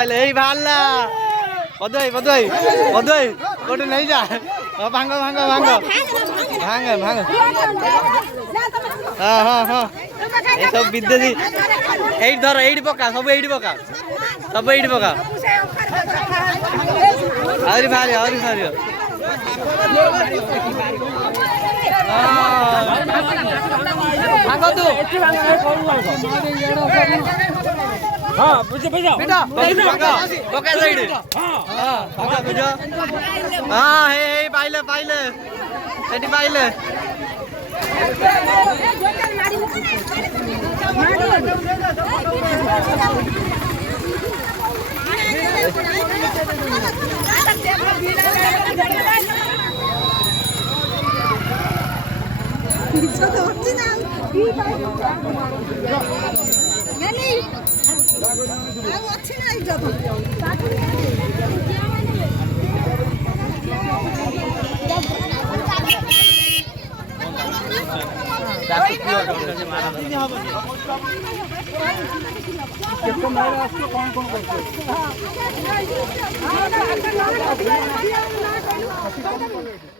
পাইলে এই ভাল্লা পদই পদই পদই কোটে নেই যা ভাঙ্গো ভাঙ্গো ভাঙ্গো ভাঙে ভাঙে হ্যাঁ হ্যাঁ হ্যাঁ এইসব বিদ্যুৎ এইট ধরো এইট পকা সব এইট পকা সব এইট পকা আହୁରି ବାହାରିବ ଆହୁରି ବାହାରିବ ଭାଙ୍ଗନ୍ତୁ ହଁ ବୁଝ ବୁଝ ପକା ସେଇଠି ହଁ ପକା ବୁଝ ହଁ ହେଇ ପାଇଲେ ପାଇଲେ ସେଠି ପାଇଲେ कौन